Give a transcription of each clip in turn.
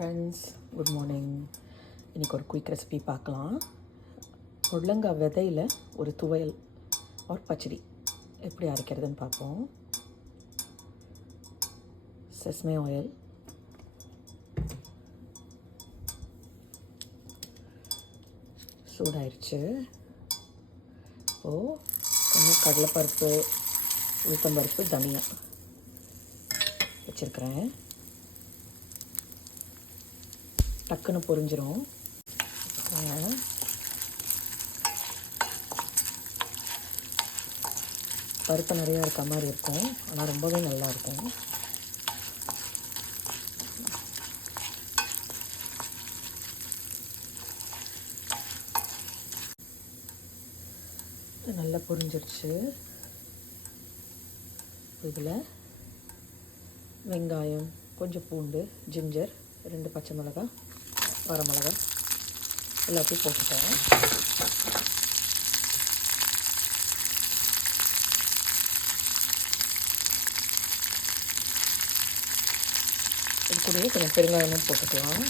Friends, good morning. இன்றைக்கி ஒரு quick recipe பார்க்கலாம். புடலங்காய் விதையில் ஒரு துவையல் ஒரு பச்சடி எப்படி அரைக்கிறதுன்னு பார்ப்போம். செஸ்மே ஆயில், சூடாயிருச்சு. இப்போது கொஞ்சம் கடலைப்பருப்பு, உளுத்தம்பருப்பு, தனியா வச்சுருக்கிறேன். டக்குன்னு பொரிஞ்சிரும். பருப்பு நிறையா இருக்க மாதிரி இருக்கும், ஆனால் ரொம்பவே நல்லாயிருக்கும். நல்லா பொரிஞ்சிருச்சு. இதில் வெங்காயம், கொஞ்சம் பூண்டு, ஜிஞ்சர், 2 பச்சை மிளகாய், வரமிளகாய் எல்லாத்தையும் போட்டுட்டேன். இது கூடவே கொஞ்சம் பெருங்காயமும் போட்டுக்கலாம்.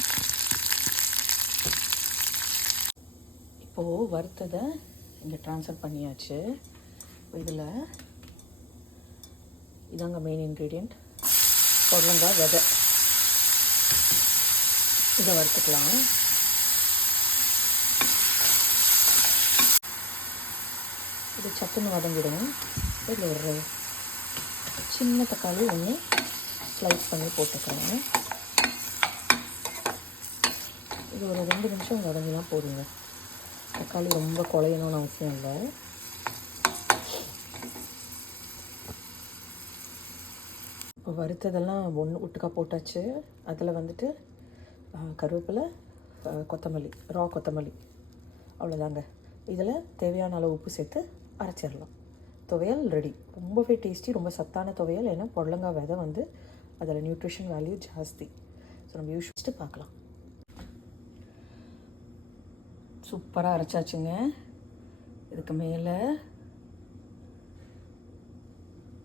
இப்போது வறுத்ததை இங்கே ட்ரான்ஸ்ஃபர் பண்ணியாச்சு. இதில் இதாங்க மெயின் இன்க்ரீடியண்ட், புடலங்காய் விதை. இதை வறுத்துக்கலாம். இது சட்டுன்னு வதங்கிடும். இதில் ஒரு சின்ன தக்காளி ஒன்று ஸ்லைஸ் பண்ணி போட்டுக்கிறேன். இது ஒரு 2 நிமிஷம் வதங்கினா போதுங்க. தக்காளி ரொம்ப குழையணும்னு அவசியம் இல்லை. இப்போ வறுத்ததெல்லாம் ஒன்று ஒட்டுக்கா போட்டாச்சு. அதில் வந்துட்டு கருவேப்பிலை, கொத்தமல்லி, ரா கொத்தமல்லி, அவ்வளோதாங்க. இதில் தேவையான அளவு உப்பு சேர்த்து அரைச்சிடலாம். துவையல் ரெடி. ரொம்பவே டேஸ்டி, ரொம்ப சத்தான துவையல். ஏன்னா புடலங்காய் விதை வந்து அதில் நியூட்ரிஷன் வேல்யூ ஜாஸ்தி. ஸோ நம்ம யூஸ் பார்க்கலாம். சூப்பராக அரைச்சாச்சுங்க. இதுக்கு மேலே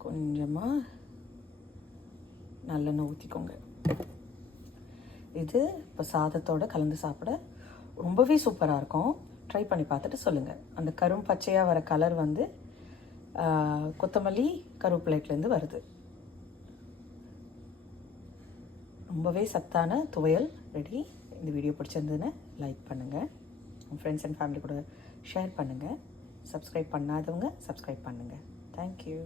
கொஞ்சமாக நல்லெண்ணெய் ஊற்றிக்கோங்க. இது இப்போ சாதத்தோடு கலந்து சாப்பிட ரொம்பவே சூப்பராக இருக்கும். ட்ரை பண்ணி பார்த்துட்டு சொல்லுங்கள். அந்த கரும் பச்சையாக வர கலர் வந்து கொத்தமல்லி கருவேப்பிலைட்லேருந்து வருது. ரொம்பவே சத்தான துவையல் ரெடி. இந்த வீடியோ பிடிச்சிருந்ததுன்னு லைக் பண்ணுங்கள், உங்கள் ஃப்ரெண்ட்ஸ் அண்ட் ஃபேமிலி கூட ஷேர் பண்ணுங்கள். சப்ஸ்கிரைப் பண்ணாதவங்க சப்ஸ்கிரைப் பண்ணுங்கள். தேங்க்யூ.